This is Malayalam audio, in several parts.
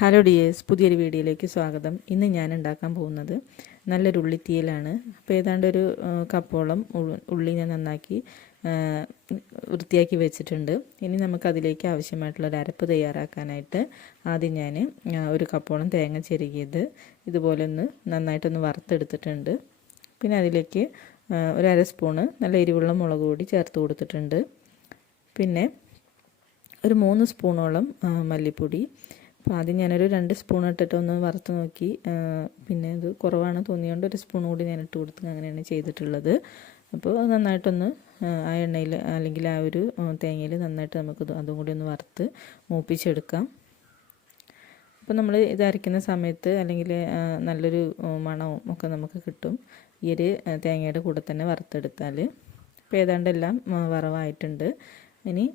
ഹലോ ഡിയേഴ്സ്, പുതിയൊരു വീഡിയോയിലേക്ക് സ്വാഗതം. ഇന്ന് ഞാൻ ഉണ്ടാക്കാൻ പോകുന്നത് നല്ലൊരു ഉള്ളിത്തീയലാണ്. അപ്പോൾ ഏതാണ്ട് ഒരു കപ്പോളം ഉള്ളി ഞാൻ നന്നാക്കി വൃത്തിയാക്കി വെച്ചിട്ടുണ്ട്. ഇനി നമുക്കതിലേക്ക് ആവശ്യമായിട്ടുള്ളൊരു അരപ്പ് തയ്യാറാക്കാനായിട്ട് ആദ്യം ഞാൻ ഒരു കപ്പോളം തേങ്ങ ചിരകിയത് ഇതുപോലെ നന്നായിട്ടൊന്ന് വറുത്തെടുത്തിട്ടുണ്ട്. പിന്നെ അതിലേക്ക് ഒരു അര സ്പൂണ് നല്ല എരിവുള്ള മുളക് പൊടി ചേർത്ത് കൊടുത്തിട്ടുണ്ട്. പിന്നെ ഒരു 3 സ്പൂണോളം മല്ലിപ്പൊടി. അപ്പോൾ ആദ്യം ഞാനൊരു 2 സ്പൂൺ ഇട്ടിട്ട് ഒന്ന് വറുത്ത് നോക്കി. പിന്നെ ഇത് കുറവാണ് തോന്നിയുകൊണ്ട് ഒരു സ്പൂൺ കൂടി ഞാൻ ഇട്ട് കൊടുത്ത് അങ്ങനെയാണ് ചെയ്തിട്ടുള്ളത്. അപ്പോൾ അത് നന്നായിട്ടൊന്ന് ആ എണ്ണയിൽ അല്ലെങ്കിൽ ആ ഒരു തേങ്ങയിൽ നന്നായിട്ട് നമുക്ക് അതും കൂടി ഒന്ന് വറുത്ത് മൂപ്പിച്ചെടുക്കാം. അപ്പോൾ നമ്മൾ ഇത് അരയ്ക്കുന്ന സമയത്ത് അല്ലെങ്കിൽ നല്ലൊരു മണവും ഒക്കെ നമുക്ക് കിട്ടും ഈ ഒരു തേങ്ങയുടെ കൂടെ തന്നെ വറുത്തെടുത്താൽ. അപ്പോൾ ഏതാണ്ടെല്ലാം വറവായിട്ടുണ്ട്. ഇനി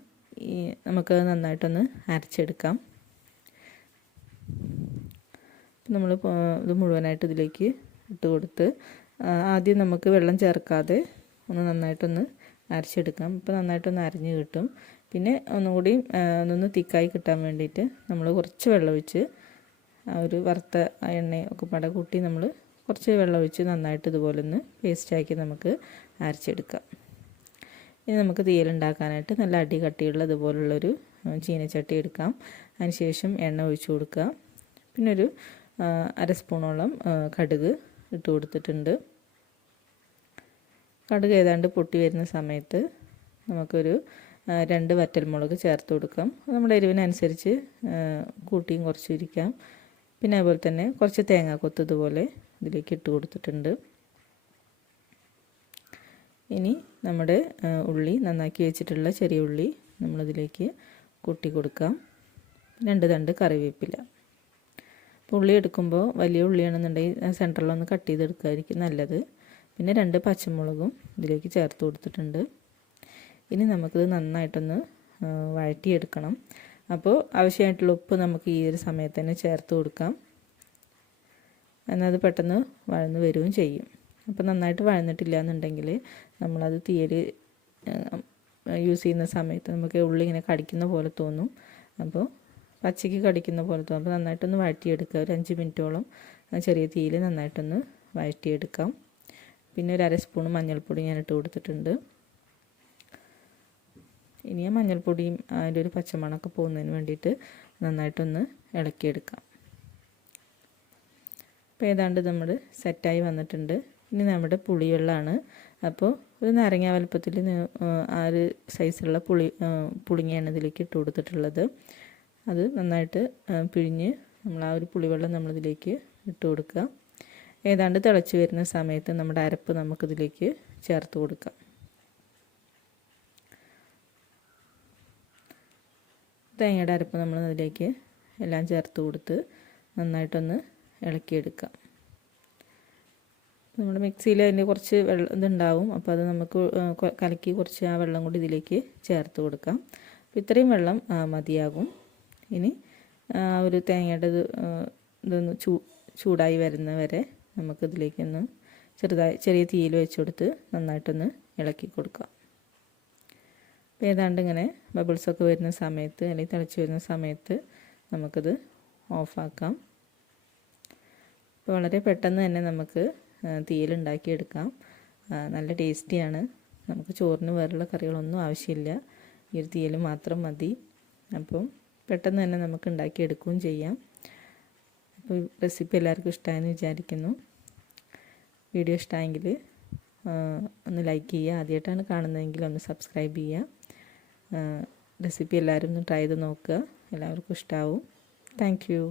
നമുക്ക് നന്നായിട്ടൊന്ന് അരച്ചെടുക്കാം. നമ്മൾ ഇത് മുഴുവനായിട്ട് ഇതിലേക്ക് ഇട്ട് കൊടുത്ത് ആദ്യം നമുക്ക് വെള്ളം ചേർക്കാതെ ഒന്ന് നന്നായിട്ടൊന്ന് അരച്ചെടുക്കാം. ഇപ്പോൾ നന്നായിട്ടൊന്ന് അരഞ്ഞ് കിട്ടും. പിന്നെ ഒന്നുകൂടി ഒന്നൊന്ന് തിക്കായി കിട്ടാൻ വേണ്ടിയിട്ട് നമ്മൾ കുറച്ച് വെള്ളം ഒഴിച്ച് ആ ഒരു വറുത്ത എണ്ണയൊക്കെ പട കൂട്ടി നമ്മൾ കുറച്ച് വെള്ളം ഒഴിച്ച് നന്നായിട്ട് ഇതുപോലെ ഒന്ന് പേസ്റ്റാക്കി നമുക്ക് അരച്ചെടുക്കാം. ഇനി നമുക്ക് തീയലുണ്ടാക്കാനായിട്ട് നല്ല അടി കട്ടിയുള്ള ഇതുപോലുള്ളൊരു ചീനച്ചട്ടി എടുക്കാം. അതിനുശേഷം എണ്ണ ഒഴിച്ചു കൊടുക്കുക. പിന്നെ ഒരു അര സ്പൂണോളം കടുക് ഇട്ട് കൊടുത്തിട്ടുണ്ട്. കടുക് ഏതാണ്ട് പൊട്ടി വരുന്ന സമയത്ത് നമുക്കൊരു 2 വറ്റൽമുളക് ചേർത്ത് കൊടുക്കാം. നമ്മുടെ എരിവിനനുസരിച്ച് കൂട്ടിയും കുറച്ചും ഇരിക്കാം. പിന്നെ അതുപോലെ തന്നെ കുറച്ച് തേങ്ങാക്കൊത്ത് ഇതുപോലെ ഇതിലേക്ക് ഇട്ട് കൊടുത്തിട്ടുണ്ട്. ഇനി നമ്മുടെ ഉള്ളി നന്നാക്കി വെച്ചിട്ടുള്ള ചെറിയ ഉള്ളി നമ്മളിതിലേക്ക് കൂട്ടി കൊടുക്കാം. 2 തണ്ട് കറിവേപ്പില. ഉള്ളി എടുക്കുമ്പോൾ വലിയ ഉള്ളിയാണെന്നുണ്ടെങ്കിൽ സെൻറ്ററിലൊന്ന് കട്ട് ചെയ്തെടുക്കുകയായിരിക്കും നല്ലത്. പിന്നെ 2 പച്ചമുളകും ഇതിലേക്ക് ചേർത്ത് കൊടുത്തിട്ടുണ്ട്. ഇനി നമുക്കിത് നന്നായിട്ടൊന്ന് വഴറ്റിയെടുക്കണം. അപ്പോൾ ആവശ്യമായിട്ടുള്ള ഉപ്പ് നമുക്ക് ഈ ഒരു സമയത്ത് തന്നെ ചേർത്ത് കൊടുക്കാം. എന്നാൽ അത് പെട്ടെന്ന് വഴന്ന് വരികയും ചെയ്യും. അപ്പോൾ നന്നായിട്ട് വഴന്നിട്ടില്ല എന്നുണ്ടെങ്കിൽ നമ്മളത് തീയൽ യൂസ് ചെയ്യുന്ന സമയത്ത് നമുക്ക് ഉള്ളി ഇങ്ങനെ കടിക്കുന്ന പോലെ തോന്നും. അപ്പോൾ പച്ചയ്ക്ക് കടിക്കുന്ന പോലെ തോന്നും. അപ്പോൾ നന്നായിട്ടൊന്ന് വഴറ്റിയെടുക്കുക. ഒരു 5 മിനിറ്റോളം ചെറിയ തീയിൽ നന്നായിട്ടൊന്ന് വഴറ്റിയെടുക്കാം. പിന്നെ ഒരു അര സ്പൂൺ മഞ്ഞൾപ്പൊടി ഞാൻ ഇട്ട് കൊടുത്തിട്ടുണ്ട്. ഇനി ആ മഞ്ഞൾപ്പൊടിയും അതിൻ്റെ ഒരു പച്ചമണമൊക്കെ പോകുന്നതിന് വേണ്ടിയിട്ട് നന്നായിട്ടൊന്ന് ഇളക്കിയെടുക്കാം. അപ്പോൾ ഏതാണ്ട് നമ്മൾ സെറ്റായി വന്നിട്ടുണ്ട്. ഇനി നമ്മുടെ പുളിവെള്ളമാണ്. അപ്പോൾ ഒരു നാരങ്ങ വലുപ്പത്തിൽ ആ ഒരു സൈസുള്ള പുളിങ്ങയാണ് ഇതിലേക്ക് ഇട്ട് കൊടുത്തിട്ടുള്ളത്. അത് നന്നായിട്ട് പിഴിഞ്ഞ് നമ്മൾ ആ ഒരു പുളിവെള്ളം നമ്മളിതിലേക്ക് ഇട്ട് കൊടുക്കുക. ഏതാണ്ട് തിളച്ച് വരുന്ന സമയത്ത് നമ്മുടെ അരപ്പ് നമുക്കിതിലേക്ക് ചേർത്ത് കൊടുക്കാം. തേങ്ങയുടെ അരപ്പ് നമ്മൾ അതിലേക്ക് എല്ലാം ചേർത്ത് കൊടുത്ത് നന്നായിട്ടൊന്ന് ഇളക്കിയെടുക്കാം. നമ്മുടെ മിക്സിയിൽ അതിൻ്റെ കുറച്ച് ഇതുണ്ടാവും. അപ്പോൾ അത് നമുക്ക് കലക്കി കുറച്ച് ആ വെള്ളം കൂടി ഇതിലേക്ക് ചേർത്ത് കൊടുക്കാം. അപ്പോൾ ഇത്രയും വെള്ളം മതിയാകും. ഇനി ഒരു തേങ്ങയുടെ ഇതൊന്ന് ചൂടായി വരുന്നവരെ നമുക്കിതിലേക്കൊന്ന് ചെറിയ തീയിൽ വെച്ച് കൊടുത്ത് നന്നായിട്ടൊന്ന് ഇളക്കി കൊടുക്കാം. അപ്പോൾ ഏതാണ്ട് ഇങ്ങനെ ബബിൾസൊക്കെ വരുന്ന സമയത്ത് അല്ലെങ്കിൽ തിളച്ച് വരുന്ന സമയത്ത് നമുക്കിത് ഓഫാക്കാം. അപ്പോൾ വളരെ പെട്ടെന്ന് തന്നെ നമുക്ക് തീയലുണ്ടാക്കിയെടുക്കാം. നല്ല ടേസ്റ്റിയാണ്. നമുക്ക് ചോറിന് വേറെയുള്ള കറികളൊന്നും ആവശ്യമില്ല. ഈ ഒരു തീയൽ മാത്രം മതി. അപ്പം പെട്ടെന്ന് തന്നെ നമുക്ക് ഉണ്ടാക്കിയെടുക്കുകയും ചെയ്യാം. അപ്പോൾ റെസിപ്പി എല്ലാവർക്കും ഇഷ്ടമായെന്ന് വിചാരിക്കുന്നു. വീഡിയോ ഇഷ്ടമായെങ്കിൽ ഒന്ന് ലൈക്ക് ചെയ്യുക. ആദ്യമായിട്ടാണ് കാണുന്നതെങ്കിൽ ഒന്ന് സബ്സ്ക്രൈബ് ചെയ്യുക. റെസിപ്പി എല്ലാവരും ഒന്ന് ട്രൈ ചെയ്ത് നോക്കുക. എല്ലാവർക്കും ഇഷ്ടമാവും. Thank you.